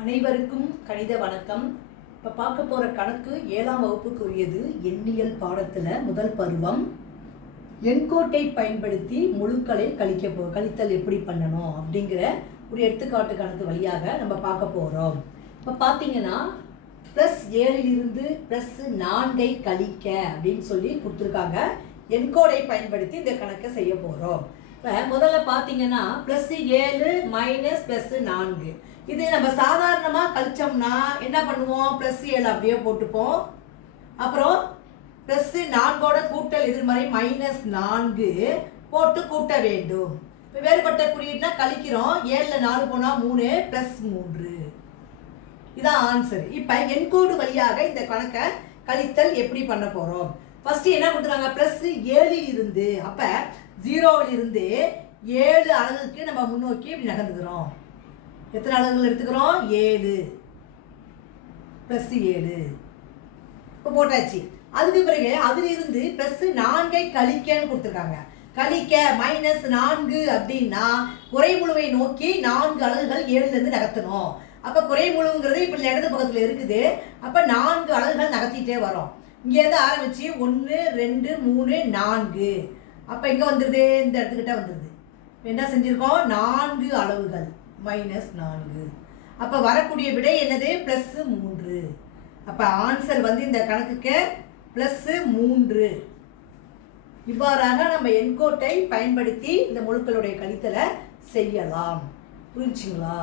அனைவருக்கும் கணித வணக்கம். இப்போ பார்க்க போகிற கணக்கு 7ஆம் வகுப்புக்குரியது. எண்ணியல் பாடத்தில் முதல் பருவம். எண்கோட்டை பயன்படுத்தி முழுக்களை கழித்தல் எப்படி பண்ணணும் அப்படிங்கிற ஒரு எடுத்துக்காட்டு கணக்கு வழியாக நம்ம பார்க்க போகிறோம். இப்போ பார்த்தீங்கன்னா +7 +4 கழிக்க அப்படின்னு சொல்லி கொடுத்துருக்காங்க. எண்கோடை பயன்படுத்தி இந்த கணக்கை செய்ய போகிறோம். இப்போ முதல்ல பார்த்தீங்கன்னா +7 -+4 இது நம்ம சாதாரணமாக கழிச்சோம்னா என்ன பண்ணுவோம்? +7 அப்படியே போட்டுப்போம். அப்புறம் +4ஓட கூட்டல் எதிர்மறை -4 போட்டு கூட்ட வேண்டும். இப்போ வேறுபட்ட குறியீடுனா கழிக்கிறோம். 7ல் 4 போனால் 3 +3 இதான் ஆன்சர். இப்போ எண்கோடு வழியாக இந்த கணக்கை கழித்தல் எப்படி பண்ண போகிறோம்? ஃபர்ஸ்ட் என்ன கொடுத்துருக்காங்க? +7 அப்போ 0 7 அலகுக்கு நம்ம முன்னோக்கி இப்படி நகர்ந்துக்கிறோம். எத்தனை அலகுகள் எடுத்துக்கிறோம்? 7 +7 இப்போ போட்டாச்சு. அதுக்கு பிறகு அதிலிருந்து +4 கழிக்கன்னு கொடுத்துருக்காங்க. கழிக்க -4 அப்படின்னா குறைமுழுவை நோக்கி 4 அலகுகள் 7லேருந்து நகர்த்தணும். அப்போ குறைமுழுங்கிறது இப்படி இடது பக்கத்தில் இருக்குது. அப்போ 4 அலகுகள் நகர்த்திட்டே வரோம். இங்கேருந்து ஆரம்பித்து 1 2 3 4 அப்போ எங்கே வந்துடுது? இந்த இடத்துக்கிட்ட வந்துடுது. என்ன செஞ்சுருக்கோம்? 4 அளவுகள் -4 அப்போ வரக்கூடிய விடை என்னது? +3. அப்போ ஆன்சர் வந்து இந்த கணக்குக்கு +3. இவ்வாறாக நம்ம எண்கோட்டை பயன்படுத்தி இந்த முழுக்களுடைய கழித்தலை செய்யலாம். புரிஞ்சுங்களா?